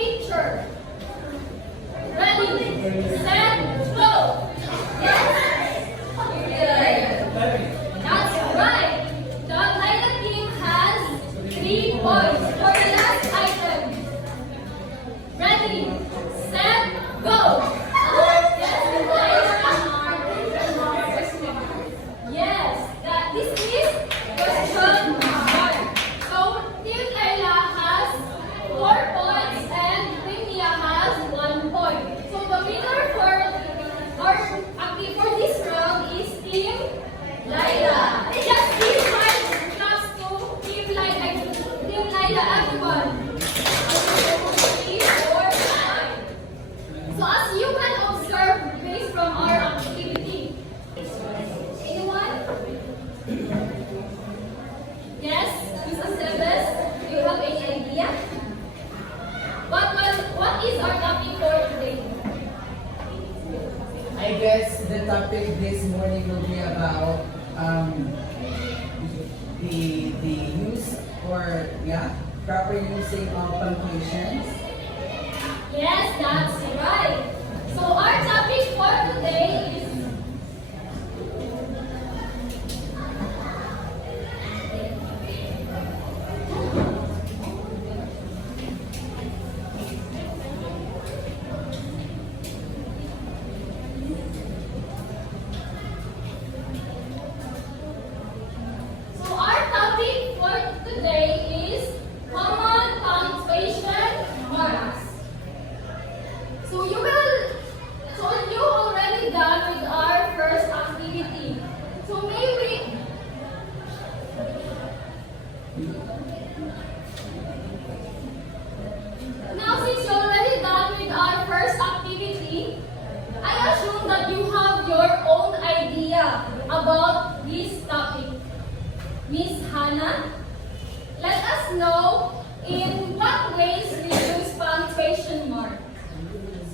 picture. Ready, set, go. Yes. Good. That's right. The Laila team has 3 points for the last item. Ready, set, go. Yes, this is question 1. So, Team Laila has 4 points and Team Mia has 1 point. So, the winner for this round is Team Laila. Just give 5 claps to Team Laila, everyone. 3, 4, 5. So, as you can observe based from our activity, anyone? Yes, Mr. Sebes, do you have any idea? What is our topic for today? I guess the topic this morning will be about the use or proper using of punctuations. Yes, that's right. So our topic for today is common punctuation marks. So you already done with our first activity. So maybe now since you already done with our first activity, I assume that you have your own idea about this topic. Miss Hannah, let us know in what ways we use punctuation marks.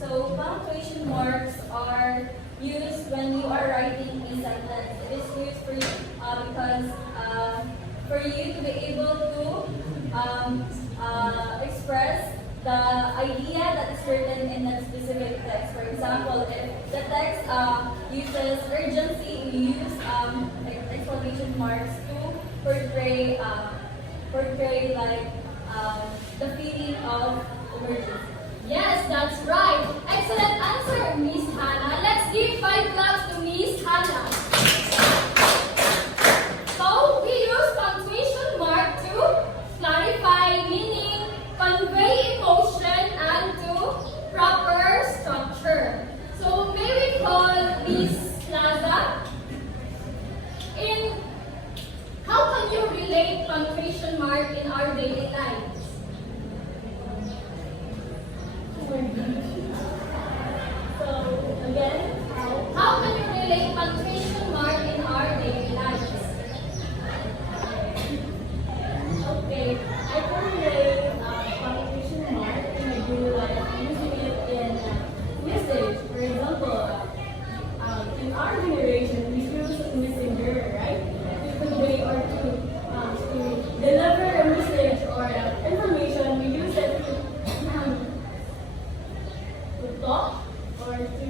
So punctuation marks are used when you are writing a sentence. It is used for you because for you to be able to express the idea that is written in that specific text. For example, if the text uses urgency, you use exclamation marks to portray like the feeling of emergency. Yes, that's right. Excellent answer, Miss Hannah. Let's give 5 claps to Miss Hannah. So we use punctuation mark to clarify meaning, convey emotion, and to proper structure. So may we call Miss Plaza? How can you relate punctuation mark in our daily lives? So again, how can you relate punctuation mark in our daily lives? Okay, I can relate punctuation mark in my daily life using it in message. For example, in our generation, we use messenger, right? To convey or to deliver a message or information. We use it to talk or to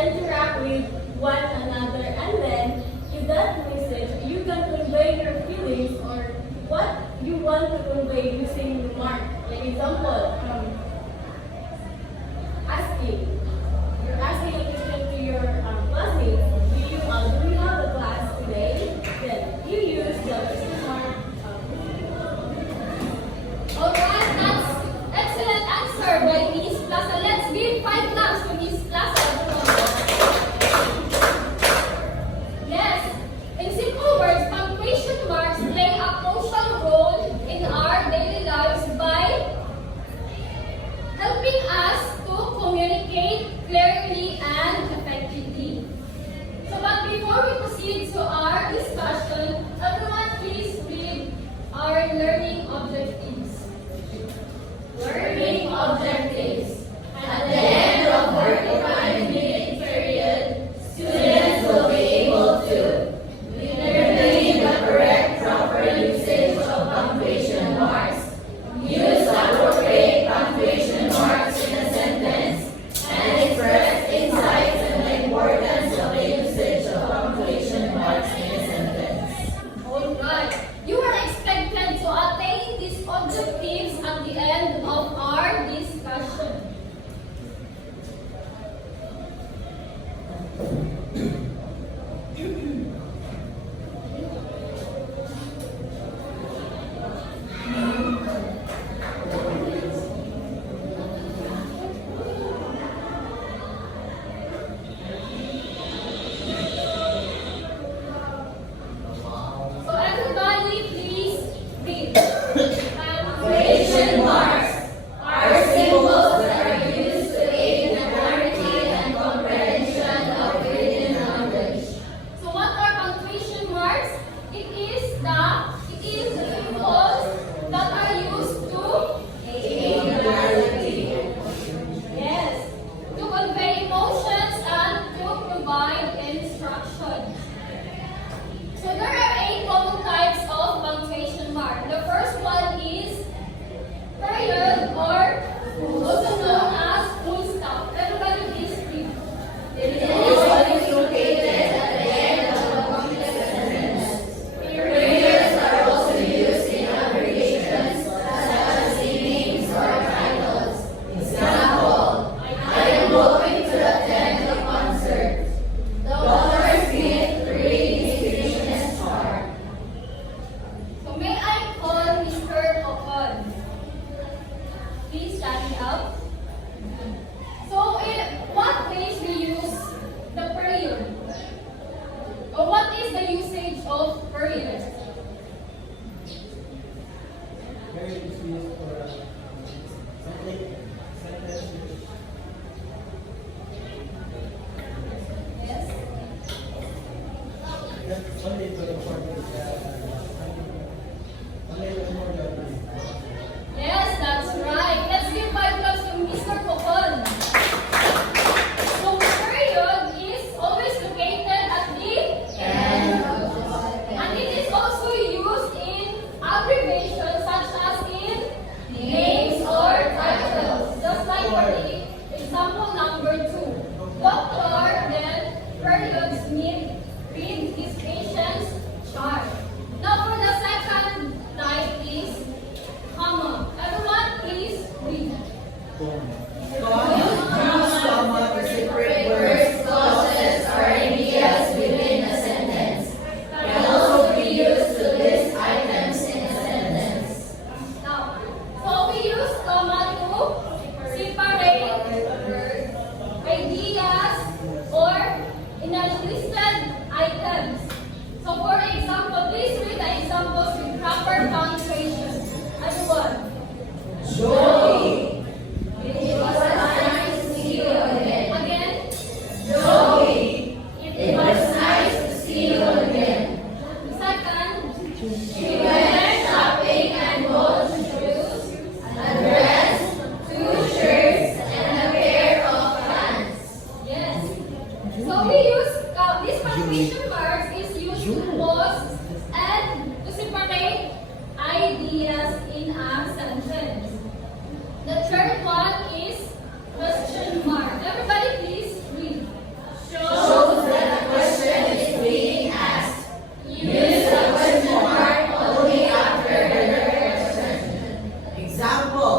interact with one another, and then in that message, you can convey your feelings or what you want to convey using the mark. Like example, you're asking a question to your classmates. Do we have a class today? Then you use the question mark. Alright, that's excellent answer by Miss Plaza. Let's give 5 claps to Miss Plaza. Yes, in simple words, punctuation marks play a crucial role in our daily lives by helping us to communicate clearly and effectively. So, but before we proceed to our discussion, everyone please read our learning objectives. Learning objectives. At the end of our 45-minute period, students will be able to determine the correct proper usage of punctuation marks, use appropriate punctuation of our discussion. So everybody please read. Punctuation marks are symbols that are used to aid the clarity and comprehension of written language. So what are punctuation marks? It is the symbols that are used to aid clarity. Yes. To convey emotions and to provide instructions. So there are 8 common types of punctuation mark. The first one is period or also known as full stop. Everybody please read. It is always located at the end of a complex sentence. Periods are also used in abbreviations such as in names or titles. Example, I am going to attend the concert. Dr. Smith read his business card. So may I call Mr. Ocon? Please stand up. So in what ways we use the period? Or what is the usage of period? Period is used for something sentence. Yes. That's only for the important. Only the important. Yes, that's right. Let's give 5 claps to Mr. Ocon. So period is always located at the end. And it is also used in abbreviations such as in names or titles. Just like for the example number 2. Doctor then period Smith read his patient's chart. Now for the second type is comma. Everyone please read. Use comma to separate words, clauses, or ideas within a sentence. Can also be used to list items in a sentence. Now, so we use comma to separate ideas or in a listed items. So for example, please read the examples with proper punctuation. Everyone. Joey, It was nice to see you again. Again. Joey, It it was nice to see you again. Second. She went shopping and bought shoes, a dress, 2 shirts, and a pair of pants. Yes. So we use this punctuation marks is used to pause and to separate ideas in a sentence. The third one is question mark. Everybody please read. Shows that the question is being asked. Use the question mark only after the direct question. Example,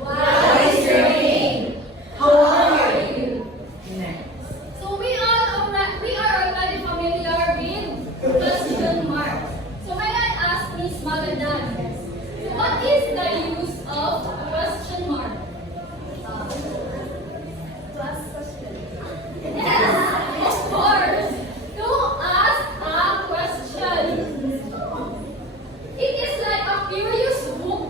what is your name? How are you? Next. So we are already familiar with question mark. So may I ask Miss Magadan, what is the use of question mark? Class question. Yes, of course. To ask a question. It is like a curious book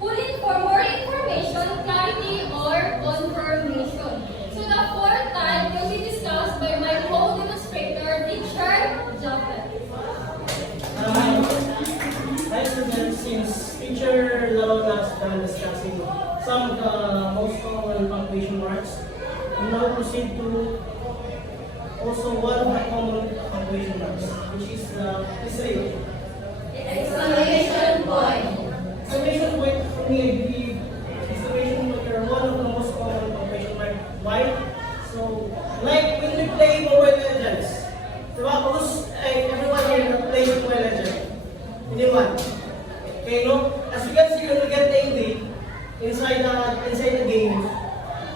pulling for more information, clarity, or confirmation. So the fourth type will be discussed by my co-demonstrator, teacher Japhet. Hi students, since teacher Lalo has done discussing some of the most common punctuation marks, we now proceed to also one of the common punctuation marks, which is the Exclamation point. exclamation point. For me, I believe exclamation point are one of the most common punctuation marks. Why? So, like when we play Mobile Legends, diba? Everyone here play Mobile Legends. Anyone? Okay, no? As you can see, when we get angry, in inside the game.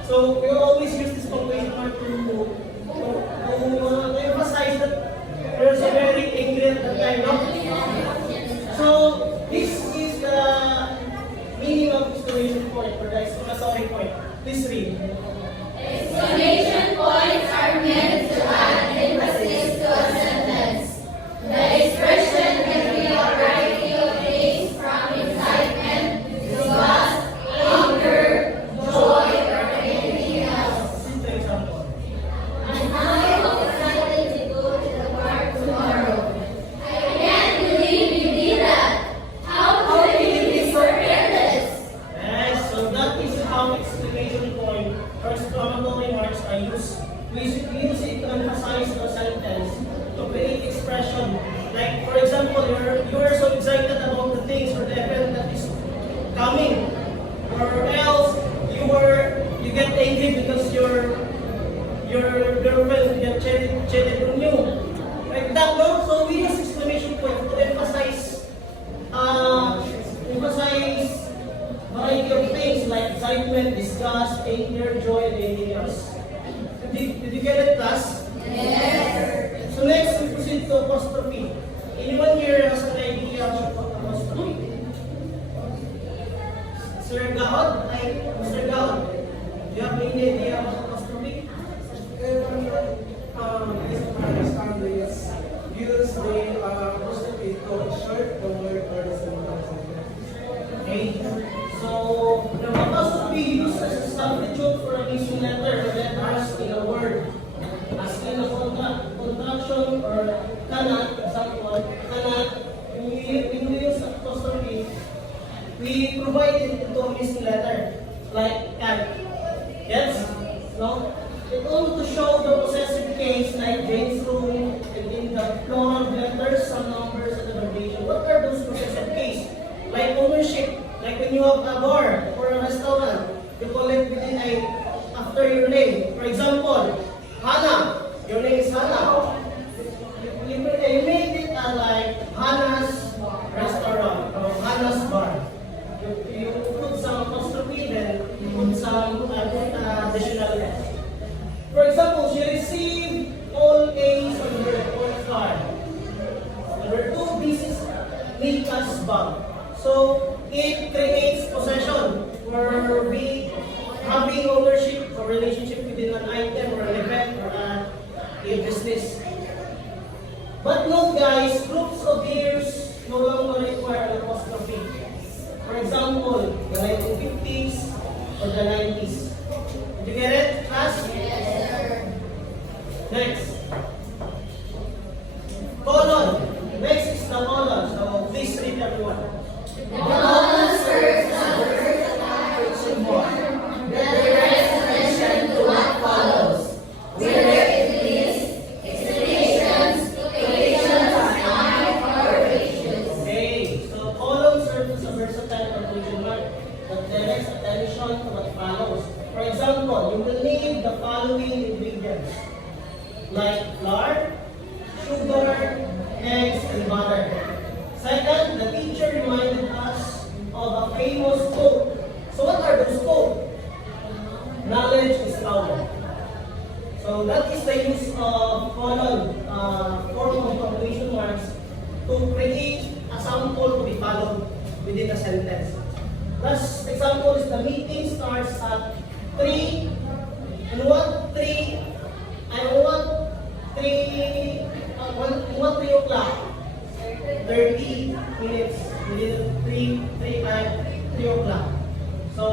So we always use this punctuation mark to emphasize that there's a very angry at that time, no? So this is the meaning of exclamation point or the exclamatory point. Please read. Exclamation points are meant to add emphasis to a sentence. The expression can be a variety of things from excitement, disgust, anger, joy, or anything else. Simple example. I'm excited to go to the park tomorrow. I can't believe you did that. How could you be so careless? Yes, so that is how exclamation point or exclamatory marks are used. We use it to emphasize a sentence, to create expression. Like, for example, you are so excited about the things or the event that is coming, or else you get angry because your girlfriend get cheated on you. Like that, no? So we use exclamation point to emphasize variety of things like excitement, disgust, anger, joy, and anything else. Did you get it, class? Yes. So next, we proceed to apostrophe. Anyone here has an idea about apostrophe? Sir Gahod? Mr. Gahod, do you have any idea about apostrophe? Use the apostrophe to short the word or the sentence. Okay. So, the apostrophe used as a substitute for a missing letter or letters in a word. As in a contraction or cannot, example, cannot, when we use apostrophe, we provide it into a missing letter, like can. Yes? No? It only to show the possessive case, like Jane's room, and in the plural of letters, some numbers, and abbreviation. What are those possessive case? Like ownership, like when you have a bar or a restaurant, you call it within after your name. For example, Hannah. Your name is Hannah. You made it like Hannah's restaurant or Hannah's bar. You put some apostrophe, then you put some additional S. For example, she received all A's on her report card. Number 2, this is Mika's bag. So it creates possession where we having ownership or relationship within an item or an event or a business. But note guys, groups of years no longer require an apostrophe. For example, the 1950s or the 90s. Did you get it, class? Yes, sir. Next. Colon. Next is the colon. So please read everyone. The colon serves as the first punctuation mark that directs attention to what follows, whether it is explanations, quotations, or ratios. Okay. So colon serves as a versatile punctuation mark that directs attention to what follows. For example, you will need the following ingredients like flour, sugar, eggs, and butter. Second, the teacher reminded us of a famous quote. So what are those quotes? Knowledge is power. So that is the use of colon, form of punctuation marks to create a sample to be followed within a sentence. Last example is the meeting starts at 3 and what 3 o'clock? 30 minutes within 3 o'clock. So,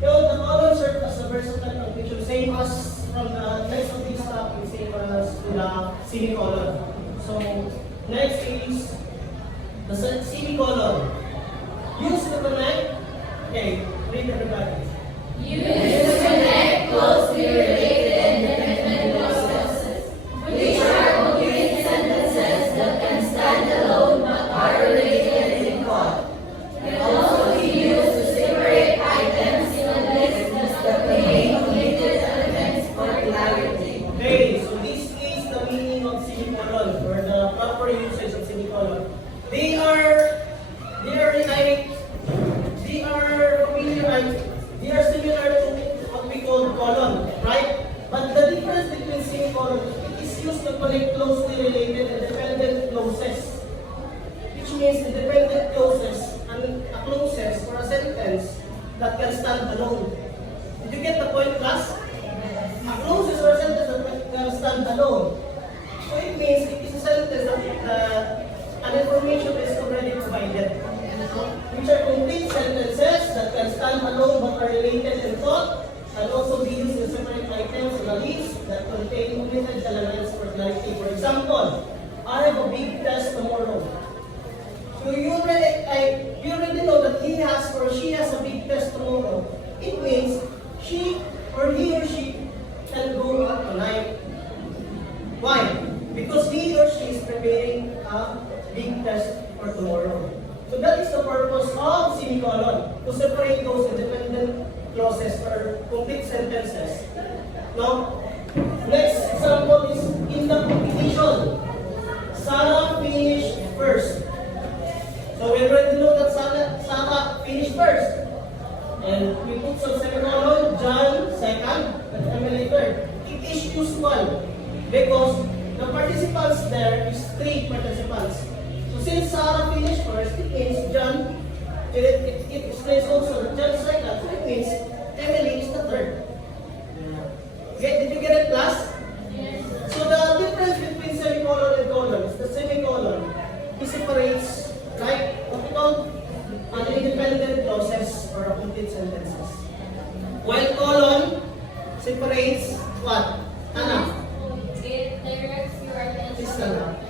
the column serves as a versatile punctuation, same as from the next of these topics, same as the semicolon. So, next is the semicolon. Use to connect. Okay, read everybody. Use to connect closely related independent clauses, which are complete sentences that can stand alone but are related in thought. Can also be used to separate items in a list that contain completed elements for clarity. Okay, so this is the meaning of semicolon or the proper usage of semicolon. They are very closely related and dependent clauses. Which means independent clauses and a clauses for a sentence that can stand alone. Did you get the point, class? A clauses or a sentence that can stand alone. So it means it is a sentence that an information is already provided. Which are complete sentences that can stand alone but are related in thought and also be used in separate items in a list that contain limited elements for clarity. For example, I have a big test tomorrow. So you already know that he has or she has a big test tomorrow. It means he or she can go out tonight. Why? Because he or she is preparing a big test for tomorrow. So that is the purpose of semicolon, to separate those independent clauses or complete sentences. Now, next example is in the competition. Sarah finished first. So we already know that Sarah finished first. And we put some semicolon, John second, and Emily third. It is usual because the participants there is 3 participants. So since Sarah finished first, it means John, it explains also that John is second, so it means Emily is the third. Okay, did you get it, class? Yes. So the difference between semicolon and colon is the semicolon, it separates, right, what we call an independent clauses or a complete sentences. While colon separates what? Anna? It directs your attention. Please stand up.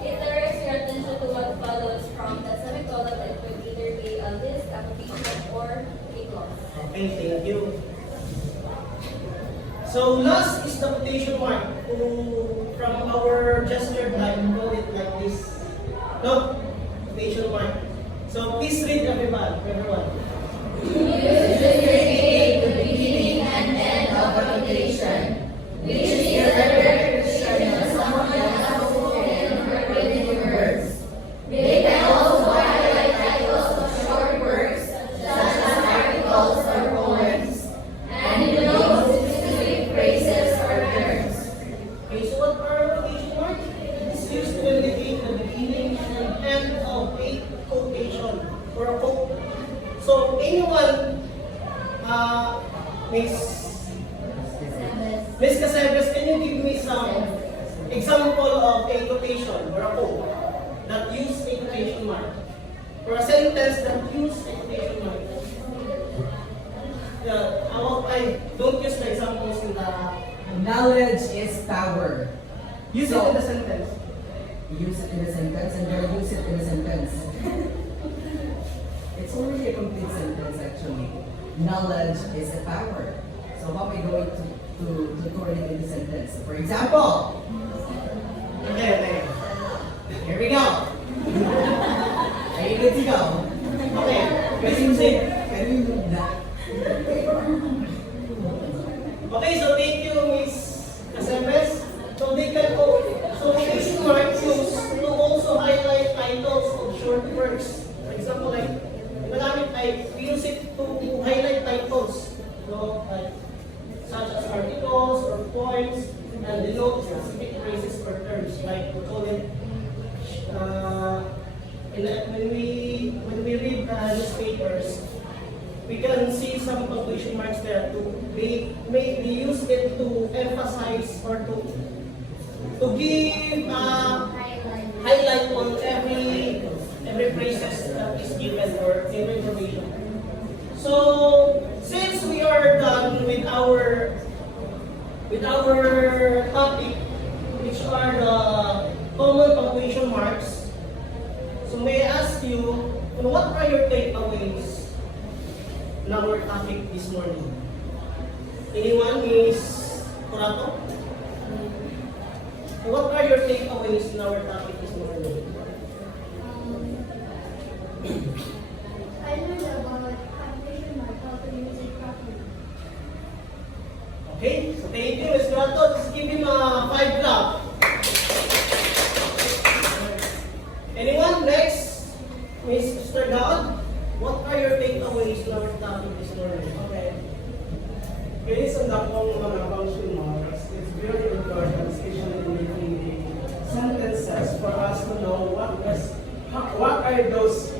It directs your attention to what follows from the semicolon that could either be a list, a quotation, or a clause. Okay, thank you. So last is the quotation mark. From our gesture type, we call it like this. No, quotation mark. So please read everyone. Use to indicate the beginning and end of a quotation, which is the repetition of someone else's spoken or written words. They can also highlight titles of short works, such as articles or poems, and denote specific phrases or terms. Okay, so what are quotation marks? It is used to indicate the beginning and end of a quotation or a quote. So anyone, Miss Casabres, can you give me some example of a quotation or a quote that use a quotation mark? Or a sentence that use a quotation mark? I don't use the examples in the... Knowledge is power. Use it in the sentence. Use it in a sentence and then use it in a sentence. It's already a complete sentence actually. Knowledge is a power. So how are we going to turn it into a sentence? For example, Okay. here we go. Are you good to go? Okay. Can you move that? Okay, so thank you, Miss Casabres. So they can quotation marks used to also highlight titles of short works. For example, like, we use it to highlight titles, such as articles or poems, and denote specific phrases or terms, like we call it, when we read newspapers, we can see some punctuation marks there to we use it to emphasize or to give highlight on every phrases that is given or every information. So since we are done with our topic, which are the common punctuation marks, so may I ask you, what are your takeaways in our topic this morning? Anyone, Miss Curato? What are your takeaways in our topic this morning? I learned about punctuation mark, how to use it properly. Okay, so thank you, Miss Curato. Just give him a 5 clap. Anyone? Next, Miss Mr. God. What are your takeaways in our topic this morning? Okay. Based on the mga function marks, it's very important, especially in making where those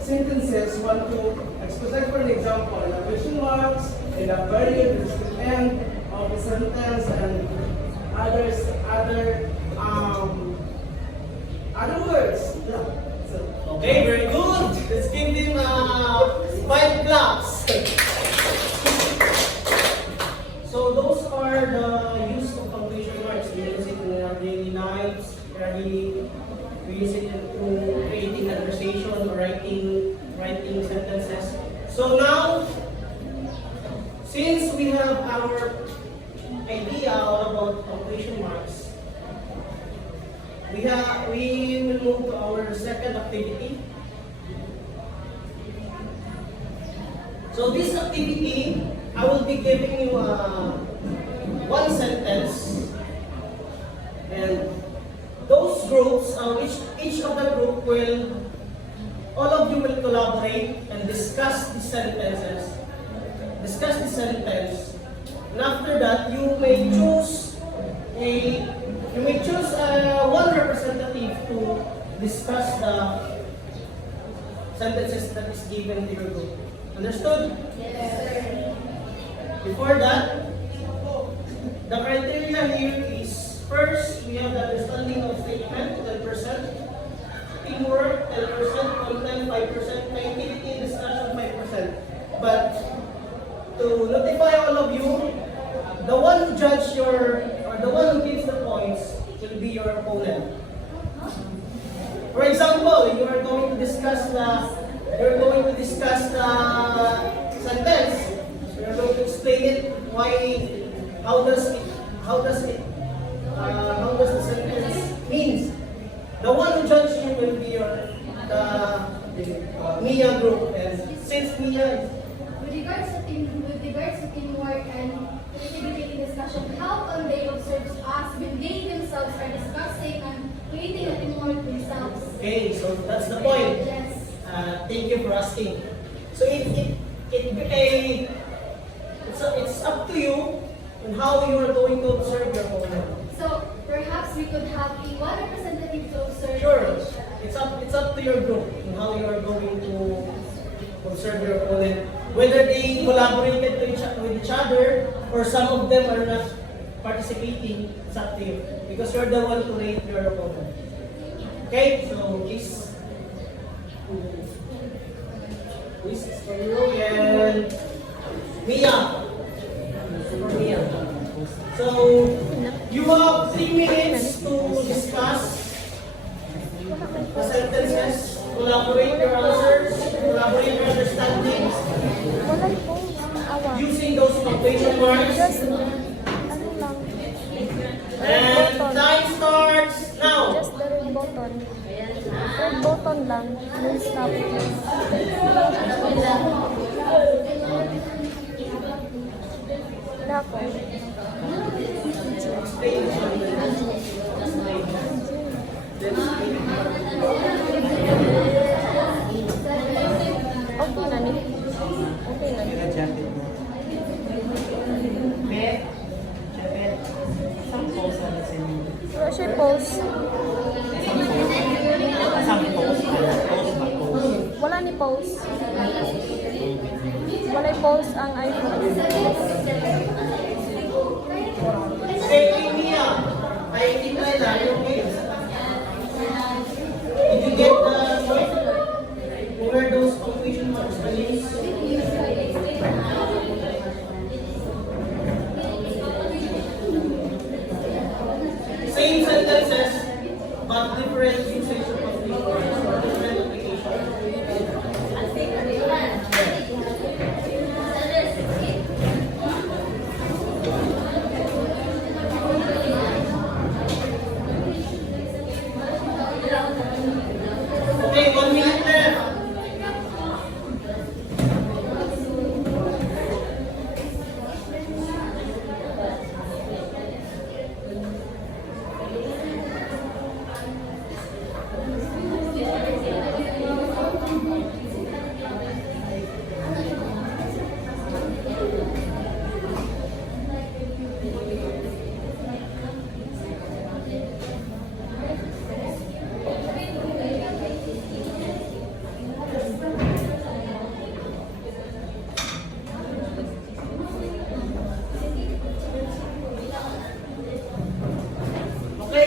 sentences want to express, like for an example, the question marks and the period is the end of the sentence and other words. Yeah. So, Okay, very good. Let's give him 5 claps. So those are the use of punctuation marks. We use it in our daily lives. We use it in creating conversation or writing sentences. So now, since we have our idea all about punctuation marks, we will move to our second activity. So this activity, I will be giving you one sentence, and those groups, each of the group will, all of you will collaborate and discuss the sentences. Discuss the sentence, and after that, you may choose one representative to discuss the sentences that is given to your group. Understood? Yes, sir. Before that, the criteria here is first, we have the understanding of statement, 10%, teamwork, 10%, content, 5%, creativity, discussion, 5%. But to notify all of you, the one who judge the one who gives the points will be your opponent. For example, you are going to discuss the sentence. You are going to explain it. How does the sentence means? The one who judge you will be the Mia group, and since Mia is With regards to teamwork and creativity discussion, how can they observe us when they themselves are discussing and creating a teamwork themselves? okay, so that's the point. Yes. Thank you for asking. So it's up to you on how you are going to observe your opponent. So perhaps we could have one representative to observe. Sure, it's up to your group on how you are going to observe your opponent. Whether they collaborated with each other or some of them are not participating, it's up to you. Because you're the one to rate your opponent. Okay, so please it's for you and Mia. For Mia. So you have 3 minutes to discuss the sentences, collaborate your answers, collaborate your understandings, using those punctuation marks. And time starts now. Just the red button. Red button lang. Then stop. Nako. Okay na ni. Okay na ni. Siya pose. Wala ni pose. Wala pose ang iPhone. Say, Mia, I try na yung games. Did you get the point? Where those punctuation marks are used? Same sentences, but different usage of punctuation marks or different application.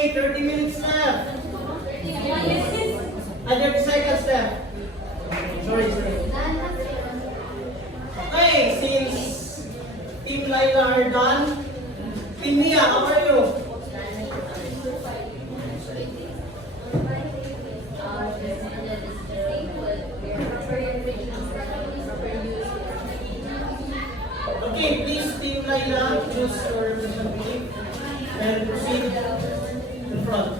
Okay, 30 minutes left. 30 seconds left. Sorry. Okay, since Team Laila are done, Team Mia, how are you? Okay, please, Team Laila, choose your mission brief and proceed in front.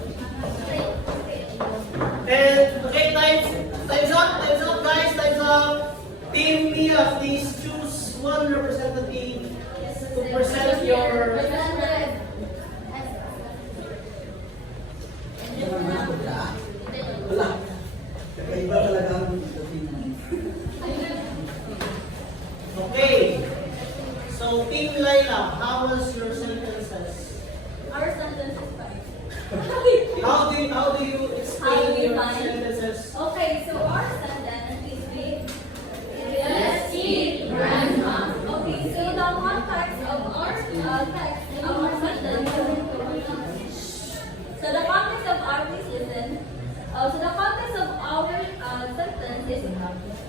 And okay, time's up, guys, time's up. Team Mia, please choose one representative to present your. Wala. Kakaiba talaga ang Okay. So, Team Laila, how was your sentences? Our sentence is fine. How do you explain How do you your find- sentences? Okay, so our sentence is with let's eat grandma. Okay, so the context of our text, our sentence. So the context of our please listen. So the context of our sentence is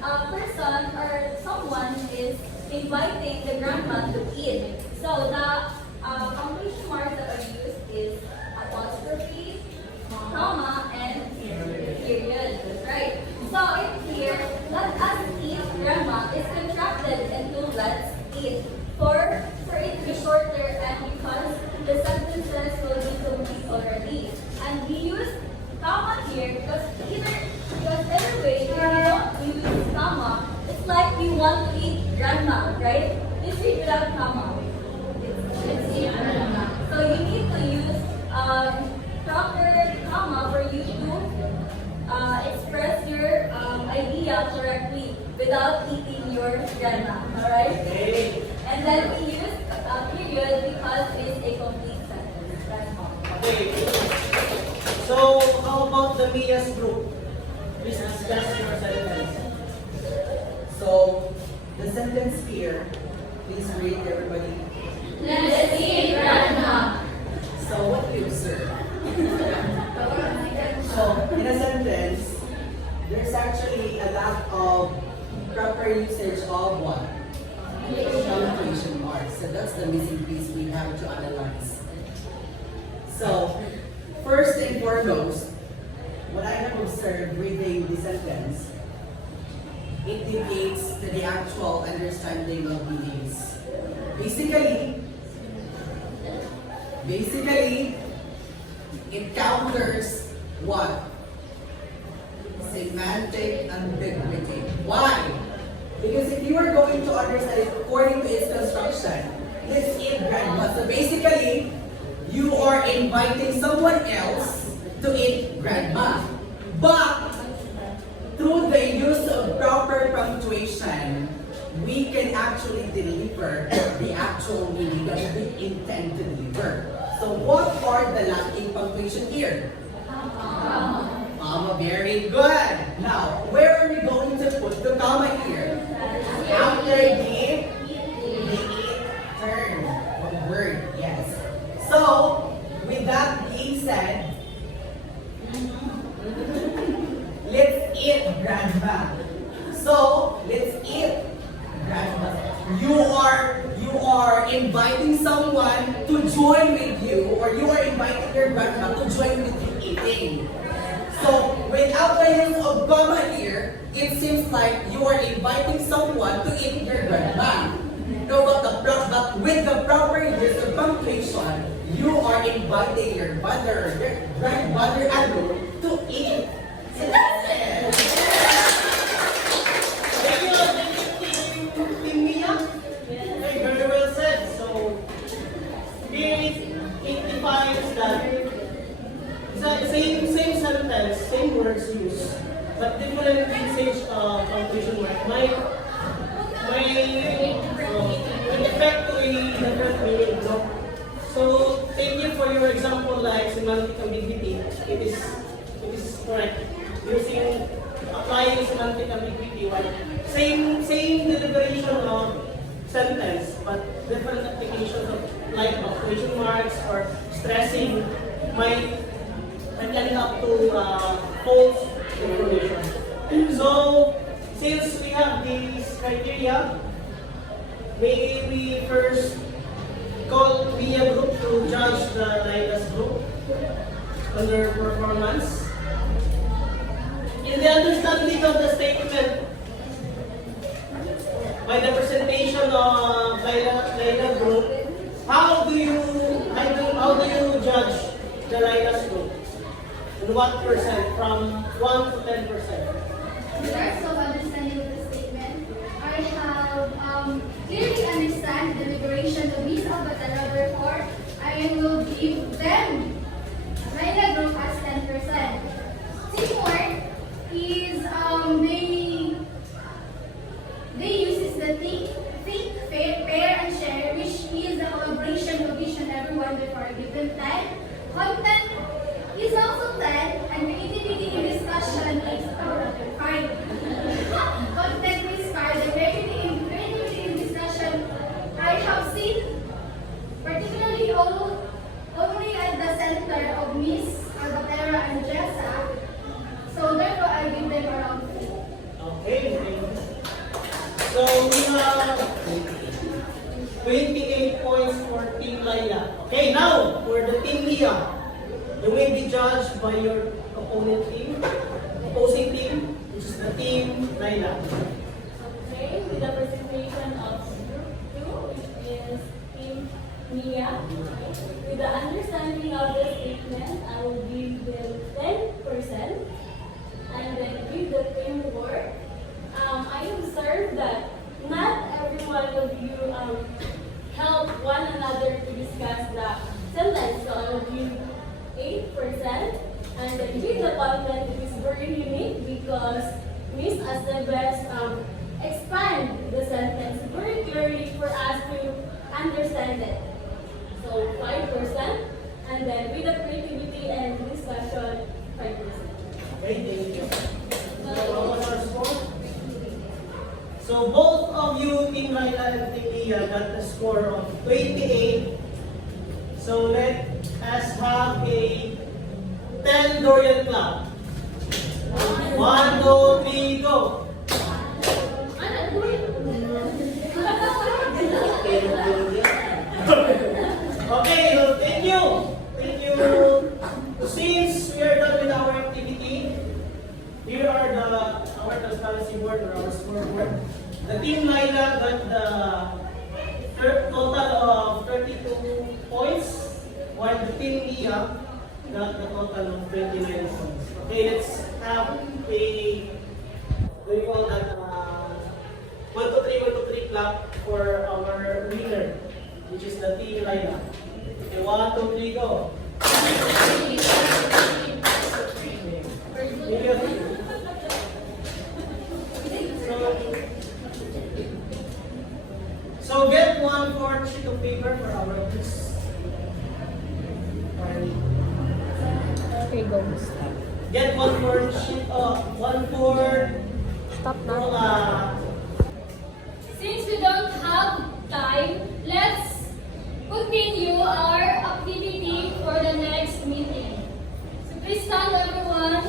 a person or someone is inviting the grandma to eat. So the punctuation marks that are used is apostrophe, comma, and period. Right. So in here, let us eat grandma is contracted into let's eat. For it to be shorter and because the sentences will be complete already. And we use comma here because either way, if you don't use comma, it's like we want to eat grandma, right? This is without comma. It's eat grandma. So you need to use proper comma for you to express your idea correctly without eating your grandma. Alright? Okay. And then we use a period because it's a complete sentence. That's all. Okay. So, how about the Mia's group? Please discuss your sentence. So, the sentence here, please read everybody. Let's eat grandma. So, what do you observe? So, in a sentence, there's actually a lack of proper usage of what? Punctuation marks. So, that's the missing piece we have to analyze. So, first and foremost, what I have observed reading the sentence, it deviates to the actual understanding of meanings. Basically, it counters what? Semantic ambiguity. Why? Because if you are going to understand it according to its construction, let's eat grandma. So basically, you are inviting someone else to eat grandma. But through the use of proper punctuation, we can actually deliver the actual meaning that we intend to deliver. So what are the lacking punctuation here? Comma, very good. Now, where are we going to put the comma here? After the turn of the word, yes. So, with that being said, let's eat grandma. So, let's eat grandma. You are inviting someone to join with you, or you are inviting your grandma to join with you eating. So, without the use of comma here, it seems like you are inviting someone to eat your grandma. No, but with the proper use of punctuation, you are inviting your grandmother alone to eat. So that's it. Thank you, Team Mia. Okay, very well said. So, here it defines that same sentence, same words used, but different usage of punctuation mark might affect to a different meaning. No? So, thank you for your example like semantic ambiguity. It is correct. Applying semantic ambiguity, right? Same deliberation of sentence, but different applications of like punctuation marks or stressing might up to false information. So, since we have these criteria, may we first call VIA group to judge the LIDAS group on their performance. In the understanding of the statement, by the presentation of LIDA group, how do you judge the LIDAS group? In what percent? From 1 to 10%? In terms of understanding of the statement, I have clearly understand the liberation of Miss Albatara, therefore I will give them Laila group as 10%. Teamwork is they uses the think, pair, and share, which is the collaboration of each and everyone before a given time. Content is also 10, and creativity in discussion is 5. Content is 5. The creativity in discussion I have seen particularly only at the center of Miss Albatera and Jessa. So therefore I give them around 4. Okay. So we have 28 points for Team Laila. Okay, now for the Team Mia. You may be judged by your opposing team, which is the Team Laila. Okay, with the presentation of Group 2, which is Team Mia. With the understanding of the statement, I will give them 10%. And then with the teamwork, I observed that not every one of you help one another to discuss the sentence. So I will give 8%. And then with the content, it is very unique because Miss Aceves expand the sentence very clearly for us to understand it. So 5%. And then with the creativity and discussion, 5%. Okay, thank you. So what's our score? So both of you, Team Laila and Team Mia, got a score of 28. So let us have a 10 Dorian clap. 1, 2, 3, go. Okay, so thank you. Thank you. Since we are done with our activity, here are our transparency board or our scoreboard. The Team Laila got the total of 32 points, while the Team Mia got the total of 29 points. Okay, let's have a, what do you call that, 1, 2, 3 clap for our winner, which is the Team Laila. Okay, 1, 2, 3, go. So get 1/4 sheet of paper for our quiz. Okay, go. Get 1/4 sheet of 1/4. Stop na. Since we don't have time, let's continue our activity for the next meeting. So please stand everyone.